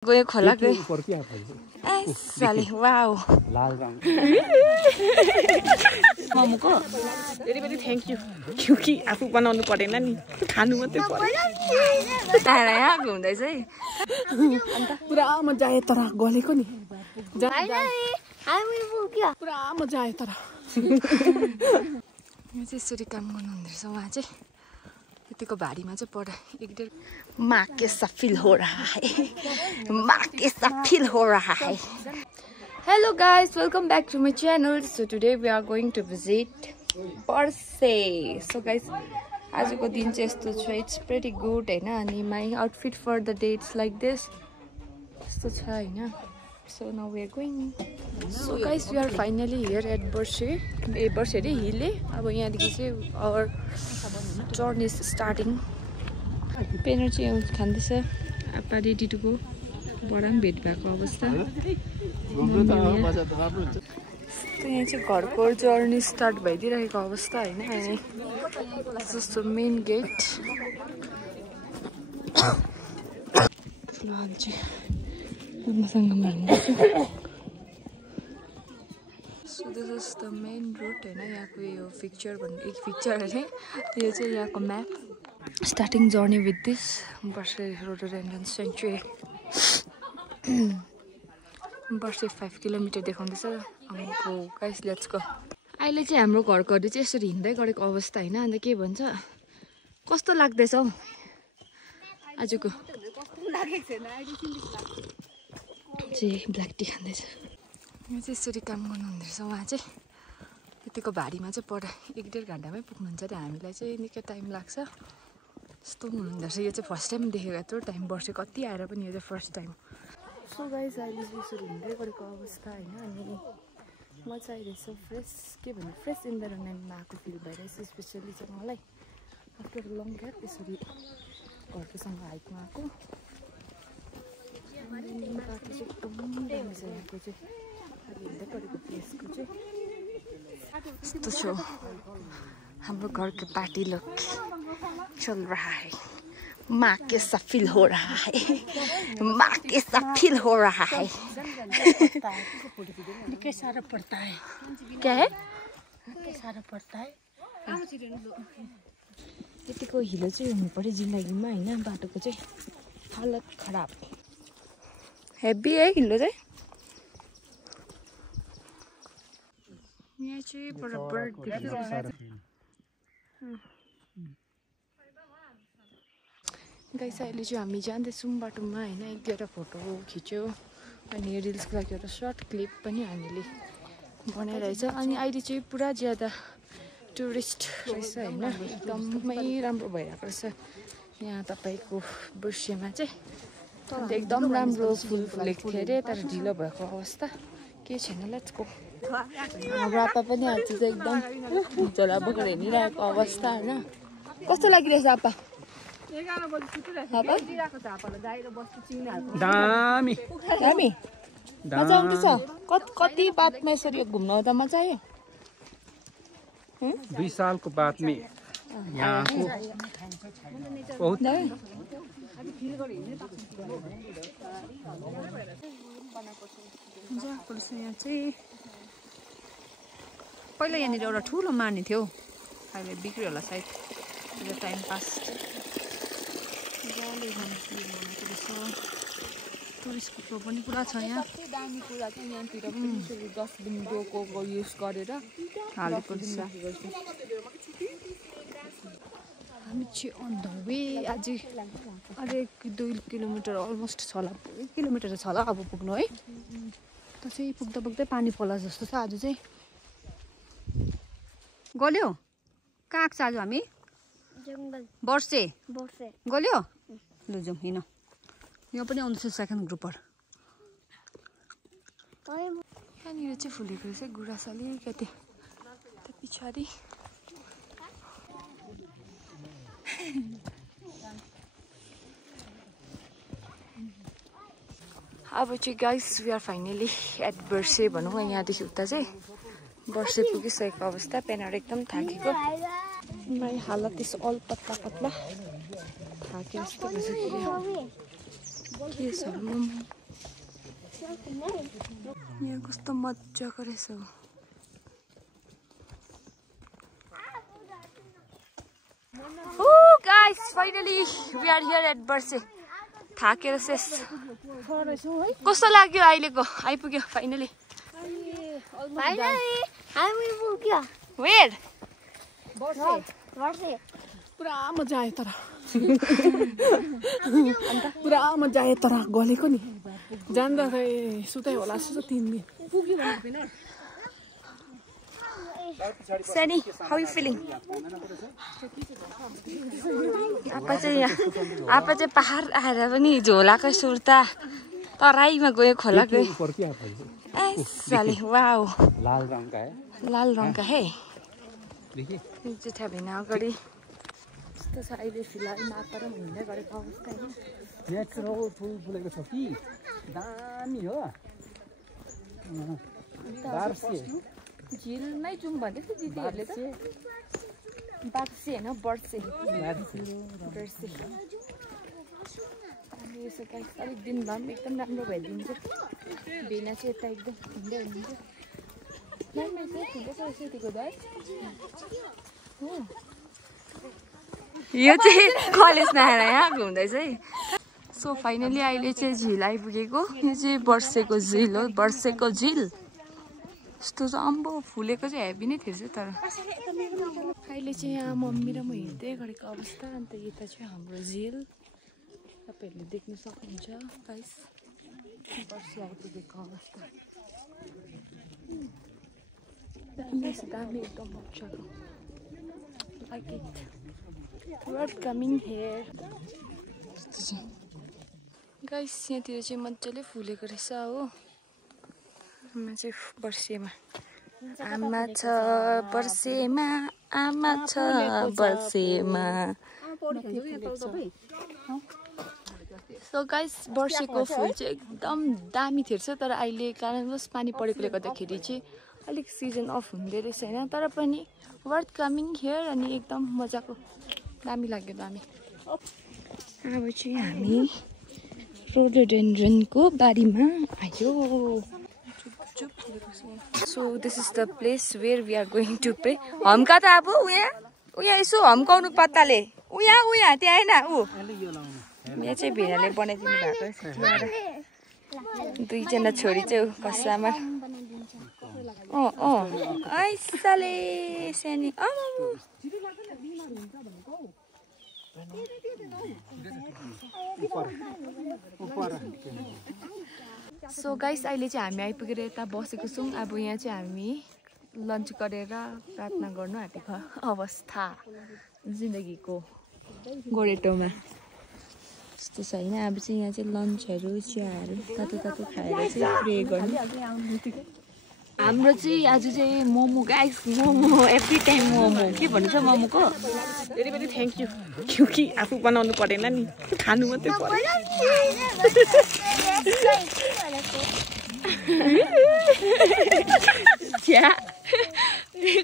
गयो खोला गयो साले वाओ लाल रङ मोमोको भेरी भेरी थ्याङ्क यू क्योंकि आफू बनाउनु परेन नि खानु मात्रै पर्यो तारा यहाँ घुम्दैछ है अन्त पुरा मजा आयो तर गलेको नि पुरा मजा आयो तर यो चाहिँ यसरी काम गर्नुहुँदो रहेछ उहाँ चाहिँ यतिको भारीमा चाहिँ पढ एक डेढ माँ के सब फील हो रहा है माँ के सब फील हो रहा है Hello guys, welcome back to my channel. So today we are going to visit Parse. So guys, आजको दिन चाहिँ यस्तो छ, it's pretty good हैन, अनि my outfit for the day it's like this. यस्तो छ हैन. So now we are going. So guys, we are finally here at Parse. Parse रे हिले. अब यहाँ देखि चाहिँ our journey is starting. पेनर चाहिँ खाँदैछ. आपा रेडी टु गो. बडा पनि भेट भएको अवस्था. यहाँ चाहिँ घरको जर्नी स्टार्ट भइदिरहेको अवस्था हैन. अनि जस्तो main gate So this is the main route हैन. यहाँको यो पिक्चर भन्ने एक पिक्चर हैन. यो चाहिँ यहाँको map. Starting journey with this Parse Rhododendron Sanctuary. Parse 5 kilometre देखाउँदैछ. अम्बो गाइस लेट्स गो. अहिले चाहिँ हाम्रो घरकोहरु चाहिँ यसरी हिँड्दै गरेको अवस्था हैन. अन्त के भन्छ कस्तो लाग्दैछ हौ आजको लागेको छैन. चाहिँ ब्ल्याक टी खाँदैछ. यो चाहिँ यसरी काम गर्नुहुँदो रहेछ उहाँ चाहिँ. यतिको भारीमा चाहिँ पढ एक डेढ घन्टामै पुग्नुहुन्छ रे. हामीलाई चाहिँ निकै टाइम लाग्छ. यस्तो हुनुहुँदो रहेछ. यो चाहिँ फर्स्ट टाइम देखेको. यत्रो टाइम बस्यो कति आएर पनि यो चाहिँ फर्स्ट टाइम. सो गाइस अहिले चाहिँ यसरी हिँड्दै गरेको अवस्था हैन. अनि मजा आइरहेछ. फ्रेस के भन्नु फ्रेस इन्भाइरोमेन्टमा आएको फिल भइरहेछ. स्पेसली चाहिँ मलाई आफ्टर लङ ग्याप यसरी घरकोसँग हाइटमा आएको. बाटो चाहिँ एकदम दामी छ यहाँको चाहिँ. हिँड्दै गरेको प्लेसको चाहिँ यस्तो छ. हाम्रो घरको पार्टी लोग चल रहा है. माँ के सब फील हो रहा है. माँ के सब फील हो रहा है. निकै साह्रो पर्ता है. क्या है निकै साह्रो पर्ता है. यतिको हिलो चाहिँ हुनु पर्यो जिन्दगीमा हैन. बाटोको चाहिँ हालत खराब. हेभी है हिलो चाहिँ. यहाँ चाहिँ बराबर गाइस अहिले चाहिँ हामी जाँदैछौँ बाटोमा हैन. एक दुईवटा फोटो खिच्यो अनि रिल्सको लागि एउटा सर्ट क्लिप पनि हामीले बनाइरहेछ. अनि अहिले चाहिँ पुरा ज्यादा टुरिस्ट रहेछ हैन. एकदमै राम्रो भइरहेको रहेछ यहाँ तपाईको दृश्यमा चाहिँ. अन्त एकदम राम्रो फुल फुलेको थियो अरे तर ढिलो भएको अवस्था के छैन. Let's go. हाम्रो आपा पनि आज चाहिँ एकदम झोला बोकेर हिँडिरहेको अवस्था हैन. कस्तो लागिरहेछ आपा? दामी दामी मजा आउँदैछ. कति बादमा यसरी घुम्न आउँदा मजा आयो. 2 सालको बाद में यहाँ को बहुत यहाँ चाहिँ पहिला यहाँनिर एउटा ठुलो मार्ने थियो. अहिले बिग्रियो होला सायद. टाइम पास टुरिस्टको फ्लो पनि पुरा छ यहाँ. दामी कुरा चाहिँ यहाँतिर पनि डस्टबिन डोको युज गरेर हालेको छ. हामी चाहिँ अन द वे अझै अझै 2 किलोमिटर अलमोस्ट छ होला. 1 किलोमिटर छ होला अब पुग्नु है. त चाहिँ पुग्दा पुग्दै पानी पर्ला जस्तो छ आज चाहिँ. गल्यो कहाँ आएको छ आज हामी? वर्षे गल्यो. लु जाउँ हिँड. यहाँ पनि आउँदैछ सेकेन्ड ग्रुपहरू. यहाँनिर चाहिँ फुलेको रहेछ गुराँस अलिकति त्यो पछाडि. अब चाहिँ guys we are finally at Barse भनौँ. यहाँदेखि उता चाहिँ बर्से पुगिसकेको अवस्था. पेनर एकदम थाकेको. माई हालत इज अल पत्ला पत्ला थाके जस्तो भइसक्यो. के छ मोमो यहाँ कस्तो मजाको रहेछ Oh guys, finally we are here at Barse. थाकेर शेष कस्तो लाग्यो अहिलेको आइपुग्यो फाइनली वेयर पुरा मजा आयो तर पुरा मजा आयो तर गलेको नि जान्दा त सुतै होला जस्तो 3 दिन Sunny, how are you feeling? apa चाहिँ पहाड आएर पनि झोलाकै सुर्ता तराईमा गयो खोला गयो साले वाओ लाल रंग का है है देखिए जुठा भिना अगाडि यस्तो छ अहिले फिलहाल मापा र हिँड्दै गरेको अवस्था हैन नेचुरल फुल फुलेको छ कि दामी हो बार्से झिलमै जाउँ भन्दै थियो दिदीहरूले चाहिँ बार्से हैन बर्से यसो अलिक दिन भए पनि एकदम राम्रो भइदिन्छ भेना चाहिँ यता एकदम हिँड्दै हुनुहुन्छ नानीमा चाहिँ ठुलो छ यतिको दाइ यो चाहिँ कलेज नआएर यहाँ घुम्दैछ है सो फाइनली अहिले चाहिँ झिल आइपुगेको यो चाहिँ वर्षेको झिल हो वर्षेको झिल यस्तो चाहिँ अम्बो फुलेको चाहिँ हेभी नै थिएछ तर अहिले चाहिँ यहाँ मम्मी र म हिँड्दै गरेको अवस्था अन्त यता चाहिँ हाम्रो झिल तपाईँहरूले देख्न सक्नुहुन्छ गाइस वर्षे आइपुगेको अवस्था दामी एकदम मजाको like it we are coming here guys यहाँतिर चाहिँ मजाले फुलेको रहेछ हो आमा चाहिँ वर्षेमा आमा छ वर्षेमा आमा छ वर्षेमा सो गाइस वर्षेको फुल चाहिँ एकदम दामी थियो तर अहिले कारणवश पानी परेकोले गर्दाखेरि चाहिँ अलिक सिजन अफ हुँदै रहेछ हैन तर पनि वर्थ कमिङ हियर अनि एकदम मजाको दामी लाग्यो दामी अब चाहिँ हामी रोडोडेन्ड्रनको बारीमा आयो So this is the place where we are going to pray. हमका त अब उया यसो हमकाउनु पत्ताले उया त्यहाँ हैन उ यहाँ चाहिँ भेनाले बनाइदिनु भएको दुईजना छोरी चाहिँ कसामा आइसाले सानी सो गाइस अहिले चाहिँ हामी आइपुगेर यता बसेको छौँ अब यहाँ चाहिँ हामी लन्च गरेर प्रार्थना गर्नु आँटेको अवस्था जिन्दगीको गोरेटोमा यस्तो छ होइन अब चाहिँ यहाँ चाहिँ लन्चहरू चियाहरू तातो खाएर चाहिँ प्रे गर्नु हाम्रो चाहिँ आज चाहिँ momo guys momo every time momo के भन्नु छ मोमोको धेरै धेरै थ्याङ्क यू क्योंकि आफू बनाउनु परेन नि खानु मात्रै पर्यो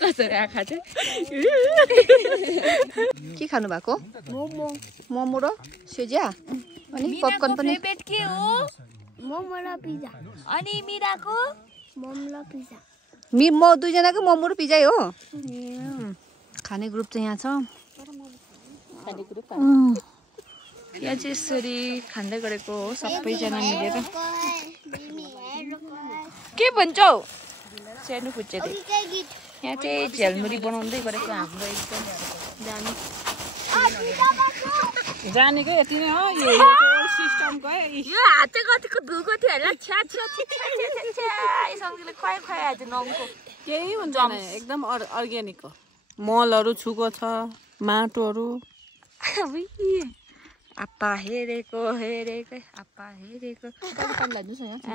कसरी आँखा चाहिँ के खानु भएको मोमो र सेजिया अनि पपकर्न पनि के हो मोमो र पिज्जा अनि मिराको मोमो र पिज्जा म दुईजनाको मोमो र पिज्जै हो खाने ग्रुप चाहिँ यहाँ छ यहाँ चाहिँ यसरी खाँदै गरेको हो सबैजना मिलेर के भन्छौ सानो फुच्चे यहाँ चाहिँ झ्यालमुरी बनाउँदै गरेको हाम्रो एकदम दामी जानेको यति नै हो यो सिस्टमको यो हातै कतिको धुको थियो होला सँगले खुवाइ आज नङको केही हुन्छ एकदम अर्ग्यानिक हो मलहरू छुको छ माटोहरू आप्पा हेरेको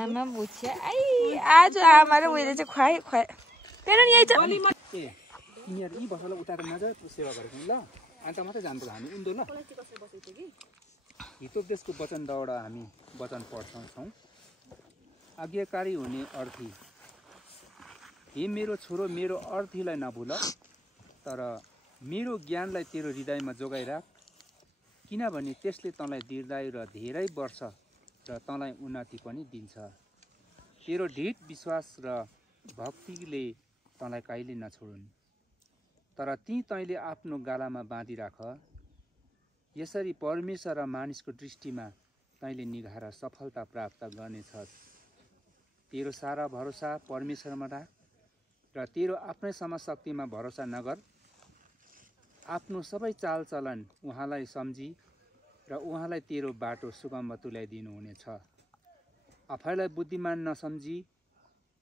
आमा बुझ्छ आज आमा र उहिले चाहिँ खुवाइ पेर नि आइज तिमीहरू यी बसलाई उताएर मजा सेवा गरेको ल अन्त मात्रै जान्छ हामी उन्दो ल हितोपदेशको वचनबाट हामी वचन पढ्छौँ आज्ञाकारी हुने अर्थी हे मेरो छोरो मेरो अर्थीलाई नभुल तर मेरो ज्ञानलाई तेरो हृदयमा जोगाइराख किनभने त्यसले तँलाई दीर्घायु र धेरै वर्ष र तँलाई उन्नति पनि दिन्छ। तेरो ढिट विश्वास र भक्तिले तँलाई कहिले नछोडुन्, तर तैँले आफ्नो गालामा बाँधिराख। यसरी परमेश्वर र मानिसको दृष्टिमा तैँले निघाएर सफलता प्राप्त गर्नेछस्। तेरो सारा भरोसा परमेश्वरमा राख र तेरो आफ्नै समशक्तिमा भरोसा नगर। आफ्नो सबै चालचलन उहाँलाई सम्झी र उहाँलाई तेरो बाटो सुगम तुल्याइदिनु हुनेछ। आफैलाई बुद्धिमान नसम्झी,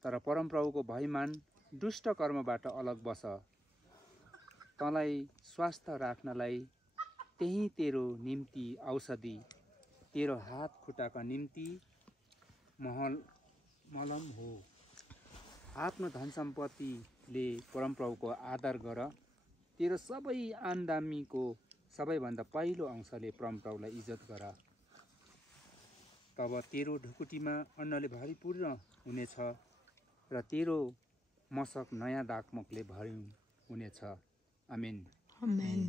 तर परमप्रभुको भयमान दुष्ट कर्मबाट अलग बस। तँलाई स्वास्थ्य राख्नलाई त्यही तेरो निम्ति औषधि, तेरो हात खुट्टाका निम्ति मलम हो। आफ्नो धन सम्पत्तिले परमप्रभुको आदर गर। तेरो सबै आमदामीको सबैभन्दा पहिलो अंशले परमप्रभुलाई इज्जत गर। तब तेरो ढुकुटीमा अन्नले भरिपूर्ण हुनेछ र तेरो मशक नयाँ दागमुखले भरि हुनेछ। आमेन। आमेन।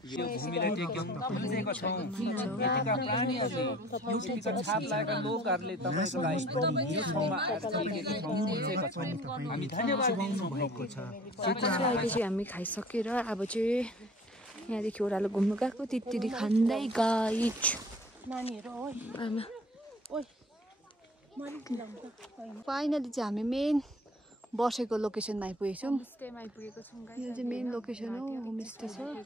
यो भूमिलाई टेक्यौँ खोजेका छौँ। यतिका प्राणीहरूले युक्तिका छाप लागेका लोकहरूले तपाईँको लागि यो ठाउँमा आएका छौँ, खोजेका छौँ। हामी धन्यवाद दिन्छौँ भएको छ। अहिले चाहिँ हामी खाइसकेर अब चाहिँ यहाँदेखि ओह्रालो घुम्नु गएको, तित्तिरी खाँदै गई। फाइनली चाहिँ हामी मेन बसेको लोकेसनमा आइपुगेको छौँ। यो चाहिँ मेन लोकेसन हो, होमस्टे छ। यो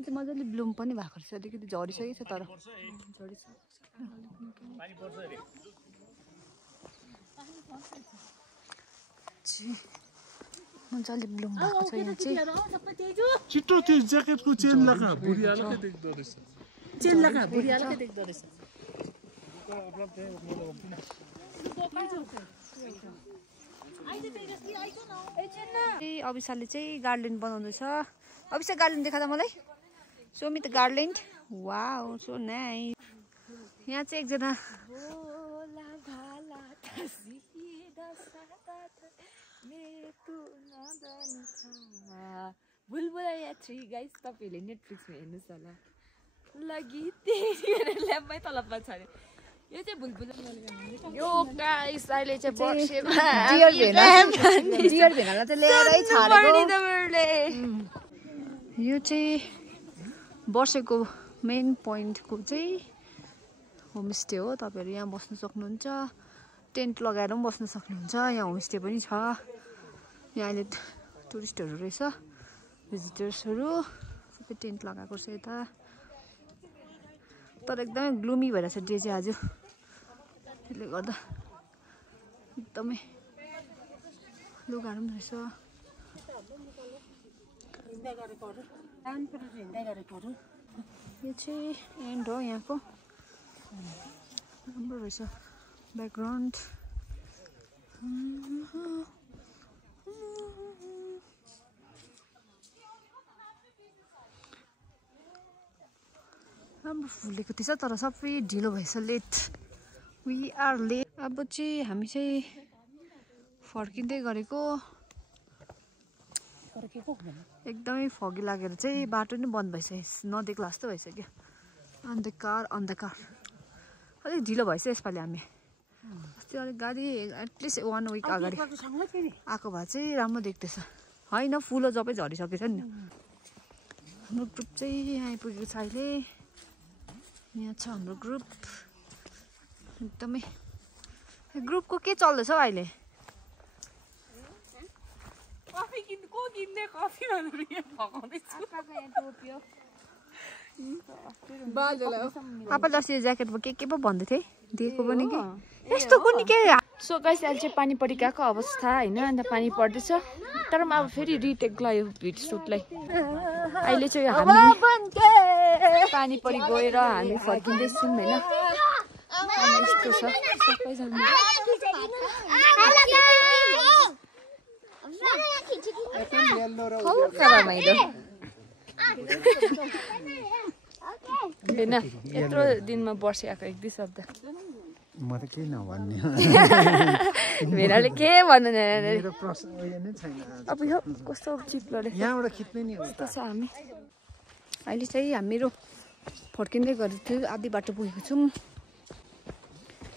चाहिँ मजाले ब्लुम पनि भएको रहेछ, अलिकति झरिसकेको छ तर मजाले ब्लुम भएको छ। यहाँ चाहिँ छिटो त्यो ज्याकेटको चेन लगा, बुढियालकै देख्दो रहेछ। चेन लगा, बुढियालकै देख्दो रहेछ। अविशाले चाहिँ गार्डन बनाउँदैछ। अविशा गार्डन देखा त मलाई। So me the garden. Wow, so nice. यहाँ चाहिँ एकजना बुलबुला 3 गाइस, तपाईँहरूले नेटफ्लिक्समा हेर्नुहोस् होला। लगी त्यही ल्याम्पमै तलबमा छ अरे। यो चाहिँ बुलबुला। यो गाइस अहिले चाहिँ बक्सेमा डियर भेनालाई चाहिँ ल्याएरै छाडेको। यो चाहिँ बसेको मेन पोइन्टको चाहिँ होमस्टे हो। तपाईँहरू यहाँ बस्न सक्नुहुन्छ, टेन्ट लगाएर पनि बस्न सक्नुहुन्छ। यहाँ होमस्टे पनि छ। यहाँ अहिले टुरिस्टहरू रहेछ, भिजिटर्सहरू सबै टेन्ट लगाएको छ यता। तर एकदमै ग्लुमी भइरहेछ डे चाहिँ आज, त्यसले गर्दा एकदमै लुगाहरू पनि रहेछ। यो चाहिँ एन्ड हो यहाँको। राम्रो रहेछ ब्याकग्राउन्ड। राम्रो फुलेको थिएछ तर सबै ढिलो भएछ, लेट। We are late. अब चाहिँ हामी चाहिँ फर्किँदै गरेको। एकदमै फगी लागेर चाहिँ बाटो नै बन्द भइसक्यो, नदेख्ला जस्तो भइसक्यो। अन्धकार अलिक ढिलो भएछ यसपालि। हामी अस्ति अलिक गाडी एटलिस्ट 1 विक अगाडि आएको भए चाहिँ राम्रो देख्दैछ। होइन, फुलो जबै झरिसकेछ नि। हाम्रो ग्रुप चाहिँ यहाँ आइपुगेको छ अहिले। यहाँ छ हाम्रो ग्रुप। एकदमै ग्रुपको के चल्दैछ हौ अहिले? पापाले अस्ति ज्याकेटमा के पो भन्दै थिए, दिएको पनि के यस्तो पनि के। सो गाइस अहिले चाहिँ पानी परि गएको अवस्था होइन, अन्त पानी पर्दैछ। तर म अब फेरि रिटेक लगायो भिडियो सुटलाई। अहिले चाहिँ हामी पानी परि गएर हामी फर्किँदैछौँ होइन। यस्तो छ सबैजना। होइन, यत्रो दिनमा वर्षे आएको 1-2 शब्द म त केही नभन्ने। भेडाले के भन्दैन। अब यो कस्तो चिप्लो यहाँबाट खिच्ने नि यस्तो छ। हामी अहिले चाहिँ हाम्रो फर्किँदै गरेको थियो आधी बाटो पुगेको छौँ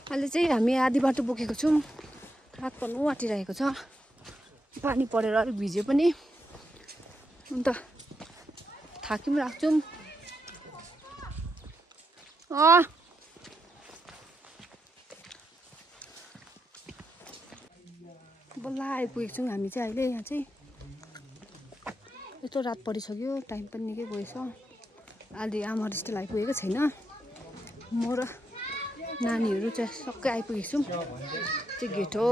अहिले चाहिँ हामी आधी बाटो पुगेको छौँ रात पर्नु आँटिरहेको छ पानी परेर अलिक भिज्यो पनि अन्त थाकी पनि राख्छौँ बल्ल आइपुगेको छौँ हामी चाहिँ अहिले यहाँ चाहिँ यस्तो रात परिसक्यो टाइम पनि निकै गएछ आधी आमा जस्तो आइपुगेको छैन म र नानीहरू चाहिँ सबै आइपुगेको छौँ चाहिँ गेट हो